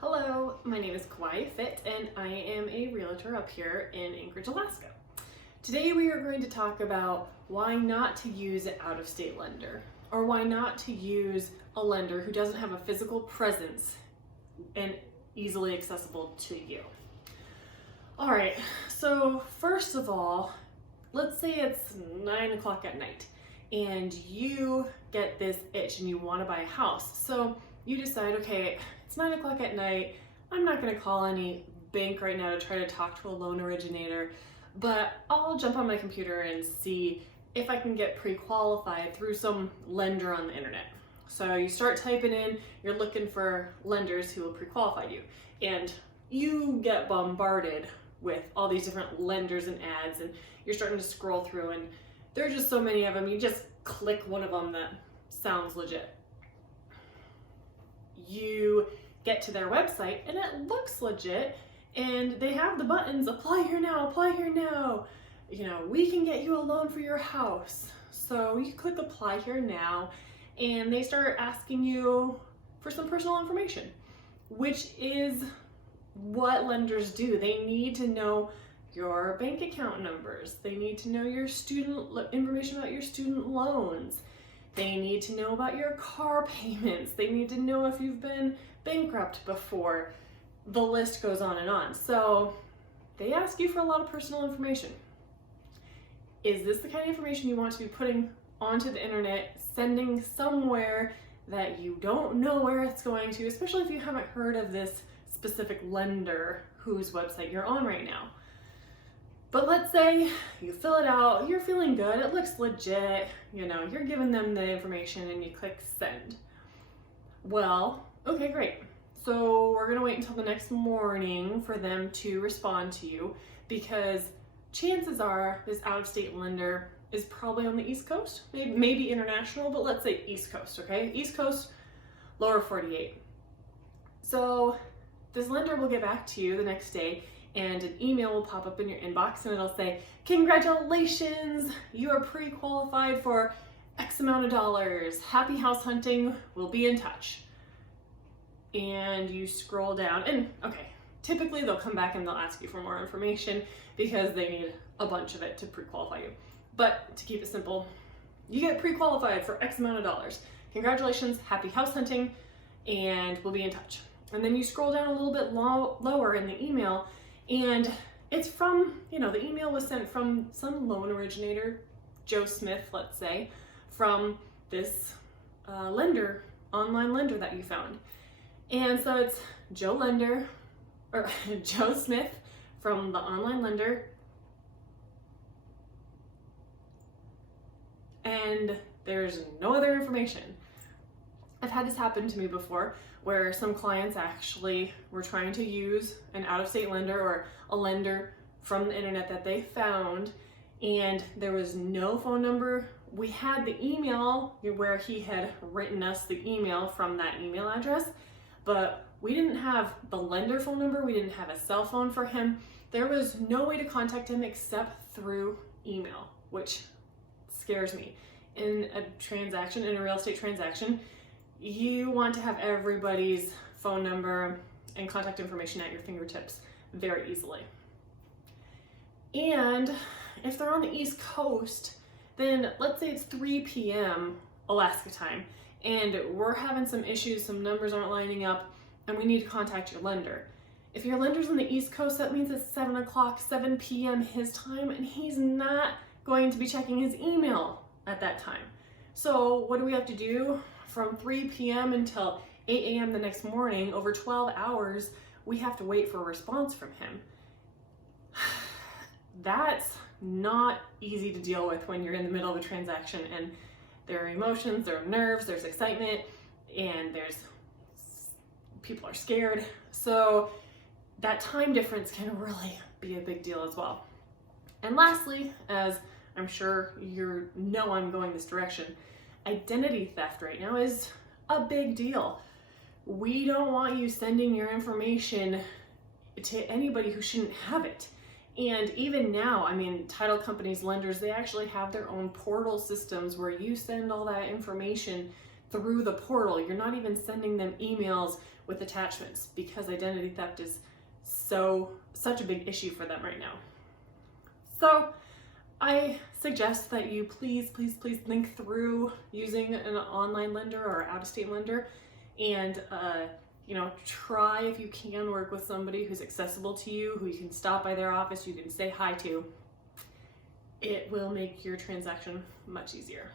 Hello, my name is Kauai, Fitt, and I am a realtor up here in Anchorage, Alaska. Today we are going to talk about why not to use an out-of-state lender, or why not to use a lender who doesn't have a physical presence and easily accessible to you. All right, so first of all, let's say it's 9 o'clock at night and you get this itch and you want to buy a house. So you decide, okay, it's 9 o'clock at night. I'm not going to call any bank right now to try to talk to a loan originator, but I'll jump on my computer and see if I can get pre-qualified through some lender on the internet. So you start typing in, you're looking for lenders who will pre-qualify you, and you get bombarded with all these different lenders and ads, and you're starting to scroll through, and there are just so many of them. You just click one of them that sounds legit. You get to their website and it looks legit, and they have the buttons, apply here now, apply here now. You know, we can get you a loan for your house. So you click apply here now, and they start asking you for some personal information, which is what lenders do. They need to know your bank account numbers. They need to know your information about your student loans. They need to know about your car payments. They need to know if you've been bankrupt before. The list goes on and on. So they ask you for a lot of personal information. Is this the kind of information you want to be putting onto the internet, sending somewhere that you don't know where it's going to, especially if you haven't heard of this specific lender whose website you're on right now? But let's say you fill it out, you're feeling good, it looks legit, you know, you're giving them the information and you click send. Well, okay, great. So we're gonna wait until the next morning for them to respond to you, because chances are this out-of-state lender is probably on the East Coast, maybe international, but let's say East Coast, okay? East Coast, lower 48. So this lender will get back to you the next day, and an email will pop up in your inbox and it'll say, congratulations, you are pre-qualified for X amount of dollars. Happy house hunting, we'll be in touch. And you scroll down and okay, typically they'll come back and they'll ask you for more information because they need a bunch of it to pre-qualify you. But to keep it simple, you get pre-qualified for X amount of dollars. Congratulations, happy house hunting, and we'll be in touch. And then you scroll down a little bit lower in the email, and it's from, you know, the email was sent from some loan originator, Joe Smith, let's say, from this lender, online lender that you found. And so it's Joe Smith from the online lender, and there's no other information. I've had this happen to me before, where some clients actually were trying to use an out-of-state lender or a lender from the internet that they found, and there was no phone number. We had the email where he had written us the email from that email address, but we didn't have the lender phone number. We didn't have a cell phone for him. There was no way to contact him except through email, which scares me. In a real estate transaction, you want to have everybody's phone number and contact information at your fingertips very easily. And if they're on the East Coast, then let's say it's 3 p.m. Alaska time, and we're having some issues, some numbers aren't lining up, and we need to contact your lender. If your lender's on the East Coast, that means it's 7 o'clock, 7 p.m. his time, and he's not going to be checking his email at that time. So what do we have to do? From 3 p.m. until 8 a.m. the next morning, over 12 hours, we have to wait for a response from him. That's not easy to deal with when you're in the middle of a transaction, and there are emotions, there are nerves, there's excitement, and people are scared. So that time difference can really be a big deal as well. And lastly, as I'm sure you know I'm going this direction, identity theft right now is a big deal. We don't want you sending your information to anybody who shouldn't have it. And even now, I mean, title companies, lenders, they actually have their own portal systems where you send all that information through the portal. You're not even sending them emails with attachments, because identity theft is such a big issue for them right now. So I suggest that you please think through using an online lender or out-of-state lender, and try, if you can, work with somebody who's accessible to you, who you can stop by their office, you can say hi to. It will make your transaction much easier.